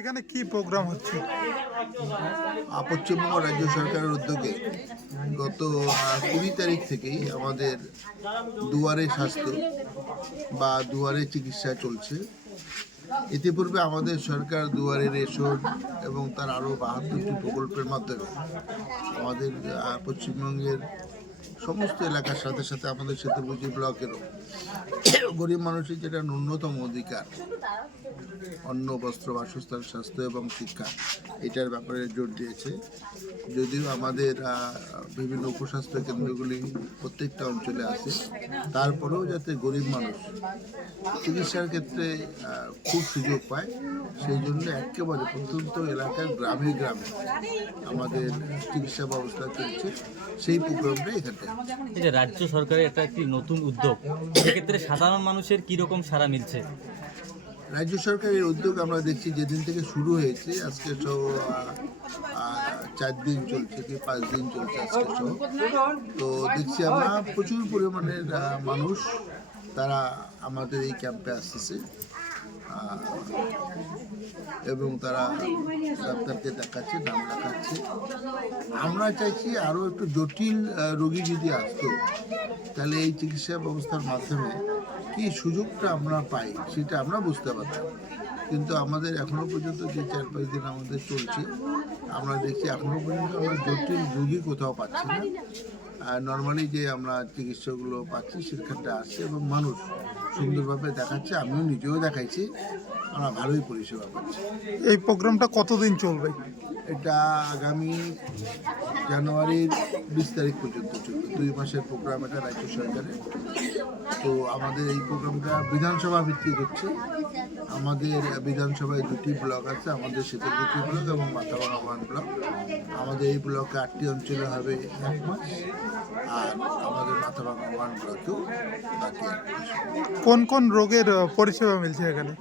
এখানে কি প্রোগ্রাম হচ্ছে? পশ্চিমবঙ্গ রাজ্য সরকারের উদ্যোগে গত কুড়ি তারিখ থেকেই আমাদের দুয়ারে স্বাস্থ্য বা দুয়ারে চিকিৎসা চলছে। ইতিপূর্বে আমাদের সরকার দুয়ারে রেশন এবং তার আরও বাহাত্তরটি প্রকল্পের মাধ্যমে আমাদের পশ্চিমবঙ্গের সমস্ত এলাকার সাথে সাথে আমাদের সেতুপুজি ব্লকেরও গরিব মানুষের যেটা ন্যূনতম অধিকার, অন্ন, বস্ত্র, বাসস্থান, স্বাস্থ্য এবং শিক্ষা, এটার ব্যাপারে জোর দিয়েছে। যদিও আমাদের বিভিন্ন উপস্বাস্থ্য কেন্দ্রগুলি প্রত্যেকটা অঞ্চলে আছে, তারপরেও যাতে গরিব মানুষ চিকিৎসার ক্ষেত্রে খুব সুযোগ পায়, সেই জন্য একেবারে প্রত্যন্ত এলাকার গ্রামে গ্রামে আমাদের চিকিৎসা ব্যবস্থা চলছে, সেই প্রোগ্রামটা এখানে এই যে রাজ্য সরকারের এটা একটি নতুন উদ্যোগ সেক্ষেত্রে সাধারণ মানুষের কি রকম সাড়া মিলছে? রাজ্য সরকারের উদ্যোগ আমরা দেখছি যেদিন থেকে শুরু হয়েছে আজকে আহ, চার দিন চলছে কি পাঁচ দিন চলছে আজকে তো। দেখছি আমরা প্রচুর পরিমাণের মানুষ তারা আমাদের এই ক্যাম্পে আসতেছে। এবং তারা ডাক্তারকে দেখাচ্ছে, নাম দেখাচ্ছে। আমরা চাইছি আরও একটু জটিল রোগী যদি আসতো, তাহলে এই চিকিৎসা ব্যবস্থার মাধ্যমে কি সুযোগটা আমরা পাই, সেটা আমরা বুঝতে পারতাম। কিন্তু আমাদের এখনও পর্যন্ত যে চার পাঁচ দিন আমাদের চলছে, আমরা দেখছি এখনও পর্যন্ত আমরা জটিল রোগী কোথাও পাচ্ছি না। নর্মালি যে আমরা চিকিৎসাগুলো পাচ্ছি, সেখানটা আসছে এবং মানুষ সুন্দরভাবে দেখাচ্ছে আমিও নিজেও দেখাইছি। আমরা ভালোই পরিষেবা পাচ্ছি এই প্রোগ্রামটা কতদিন চলবে? এটা আগামী জানুয়ারির বিশ তারিখ পর্যন্ত চলবে। দুই মাসের প্রোগ্রাম এটা রাজ্য সরকারের। তো আমাদের এই প্রোগ্রামটা বিধানসভা ভিত্তিক হচ্ছে। আমাদের বিধানসভায় দুটি ব্লক আছে, আমাদের শীতলকুচি ব্লক এবং মাথাভাঙা ওয়ান ব্লক। আমাদের এই ব্লকে আটটি অঞ্চলে হবে এক মাস, আর আমাদের মাথাভাঙা ওয়ান ব্লকেও বাকি কোন কোন রোগের পরিষেবা মিলছে এখানে?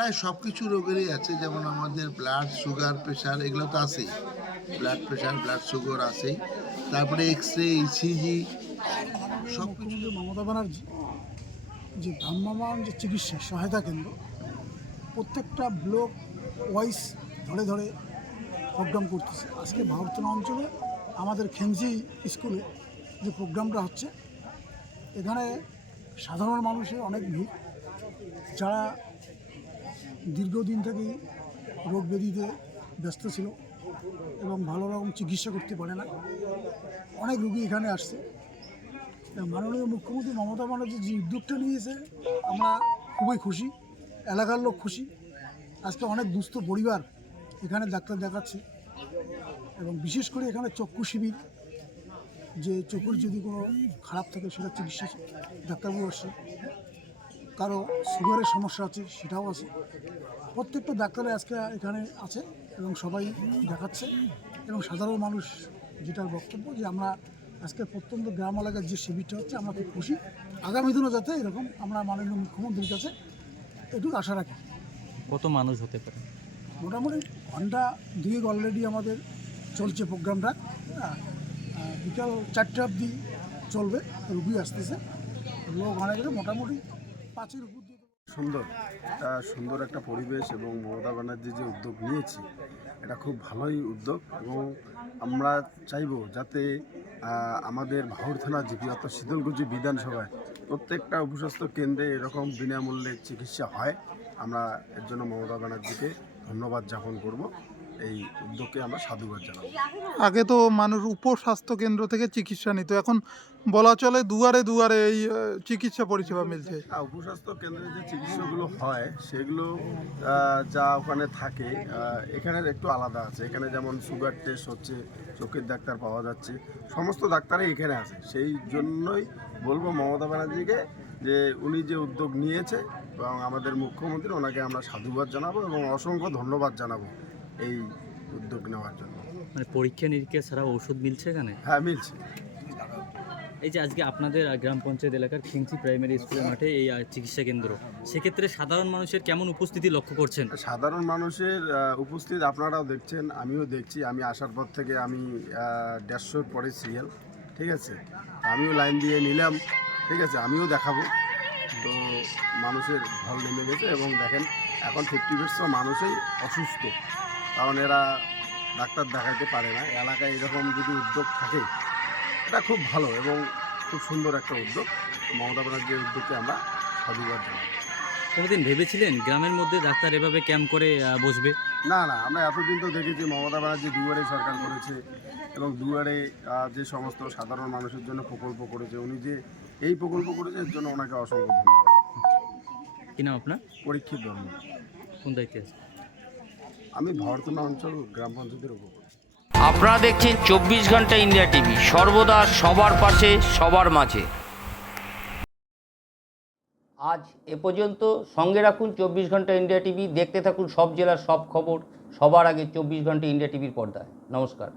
প্রায় সব কিছু রোগেরই আছে, যেমন আমাদের ব্লাড সুগার প্রেশার এগুলো তো আছেই। ব্লাড প্রেশার ব্লাড সুগার আছেই। তারপরে এক্স রে ইসিজি সব কিছু মমতা ব্যানার্জি, যে ভ্রাম্যমান যে চিকিৎসা সহায়তা কেন্দ্র, প্রত্যেকটা ব্লক ওয়াইজ ধরে ধরে প্রোগ্রাম করতেছে। আজকে ভারতনা অঞ্চলে আমাদের খেমজি স্কুলে যে প্রোগ্রামটা হচ্ছে, এখানে সাধারণ মানুষের অনেক ভিড়। যারা দীর্ঘদিন থেকেই রোগ ব্যাধিতে ব্যস্ত ছিল এবং ভালো রকম চিকিৎসা করতে পারে না। অনেক রুগী এখানে আসছে। মাননীয় মুখ্যমন্ত্রী মমতা ব্যানার্জি যে উদ্যোগটা নিয়েছে, আমরা খুবই খুশি, এলাকার লোক খুশি। আজকে অনেক দুস্থ পরিবার এখানে ডাক্তার দেখাচ্ছে এবং বিশেষ করে এখানে চক্ষু শিবির, যে চোখের যদি কোনো খারাপ থাকে সেটা চিকিৎসা ডাক্তারবাবু আসছে। কারও সুগারের সমস্যা আছে সেটাও আছে। প্রত্যেকটা ডাক্তারে আজকে এখানে আছে এবং সবাই দেখাচ্ছে এবং সাধারণ মানুষ যেটার বক্তব্য যে আমরা আজকে প্রত্যন্ত গ্রাম এলাকার যে শিবিরটা হচ্ছে আমরা খুব খুশি। আগামী দিনও যাতে এরকম আমরা মাননীয় মুখ্যমন্ত্রীর কাছে এটুকু আশা রাখি। কত মানুষ হতে পারে? মোটামুটি ঘণ্টা দুয়েক অলরেডি আমাদের চলছে প্রোগ্রামটা। বিকাল চারটে অবধি চলবে রুগী আসতেছে। লোক অনেক গেলে মোটামুটি পাঁচের উপর দিয়ে সুন্দর। একটা সুন্দর একটা পরিবেশ এবং মমতা ব্যানার্জি যে উদ্যোগ নিয়েছে, এটা খুব ভালোই উদ্যোগ এবং আমরা চাইব যাতে আমাদের ভাউর থানা জিপি অর্থাৎ শীতলকুচি বিধানসভায় প্রত্যেকটা উপস্বাস্থ্য কেন্দ্রে এরকম বিনামূল্যে চিকিৎসা হয়। আমরা এর জন্য মমতা ব্যানার্জিকে ধন্যবাদ জ্ঞাপন করব। এই উদ্যোগকে আমরা সাধুবাদ জানাব। আগে তো মানুষ উপস্বাস্থ্য কেন্দ্র থেকে চিকিৎসা নিত এখন বলা চলে দুয়ারে দুয়ারে এই চিকিৎসা পরিষেবা মিলছে। হ্যাঁ উপস্বাস্থ্য কেন্দ্রে যে চিকিৎসাগুলো হয় সেগুলো যা ওখানে থাকে আহ, এখানের একটু আলাদা আছে। এখানে যেমন সুগার টেস্ট হচ্ছে চোখের ডাক্তার পাওয়া যাচ্ছে সমস্ত ডাক্তারই এখানে আছে। সেই জন্যই বলব মমতা ব্যানার্জিকে যে উনি যে উদ্যোগ নিয়েছে এবং আমাদের মুখ্যমন্ত্রী ওনাকে আমরা সাধুবাদ জানাব এবং অসংখ্য ধন্যবাদ জানাব। এই উদ্যোগ নেওয়ার জন্য। মানে পরীক্ষা নিরীক্ষা ছাড়া ওষুধ মিলছে এখানে? হ্যাঁ মিলছে। এই যে আজকে আপনাদের গ্রাম পঞ্চায়েত এলাকার খিংচি প্রাইমারি স্কুলের মাঠে এই চিকিৎসা কেন্দ্র। সেক্ষেত্রে সাধারণ মানুষের কেমন উপস্থিতি লক্ষ্য করছেন? সাধারণ মানুষের উপস্থিত আপনারাও দেখছেন আমিও দেখছি আমি আসার পর থেকে আমি দেড়শোর পরে সিরিয়াল ঠিক আছে? আমিও লাইন দিয়ে নিলাম ঠিক আছে? আমিও দেখাবো। তো মানুষের ঢল নেমে গেছে এবং দেখেন এখন ফিফটি পার্সেন্ট মানুষই অসুস্থ। কারণ এরা ডাক্তার দেখাতে পারে না। এলাকায় এরকম যদি উদ্যোগ থাকে এটা খুব ভালো এবং খুব সুন্দর একটা উদ্যোগ। মমতা ব্যানার্জির উদ্যোগকে আমরা সাধুবাদ জানাই। কোনোদিন ভেবেছিলেন গ্রামের মধ্যে ডাক্তার এভাবে ক্যাম্প করে বসবে? না না আমরা এতদিন তো দেখেছি মমতা ব্যানার্জি দুয়ারে সরকার করেছে এবং দুয়ারে যে সমস্ত সাধারণ মানুষের জন্য প্রকল্প করেছে উনি যে এই প্রকল্প করেছে এর জন্য ওনাকে অসংখ্য ধন্যবাদ। কি নাম আপনার? পরীক্ষিত ধর্ম। কোন দায়িত্বে আছে? আমি ভারতনা অঞ্চল গ্রাম পঞ্চায়েতের উপর আপনারা দেখছেন চব্বিশ ঘণ্টা ইন্ডিয়া টিভি, সর্বদা সবার পাশে, সবার মাঝে। আজ এ পর্যন্ত সঙ্গে রাখুন চব্বিশ ঘণ্টা ইন্ডিয়া টিভি, দেখতে থাকুন সব জেলার সব খবর, সবার আগে চব্বিশ ঘণ্টা ইন্ডিয়া টিভির পর্দায়। নমস্কার।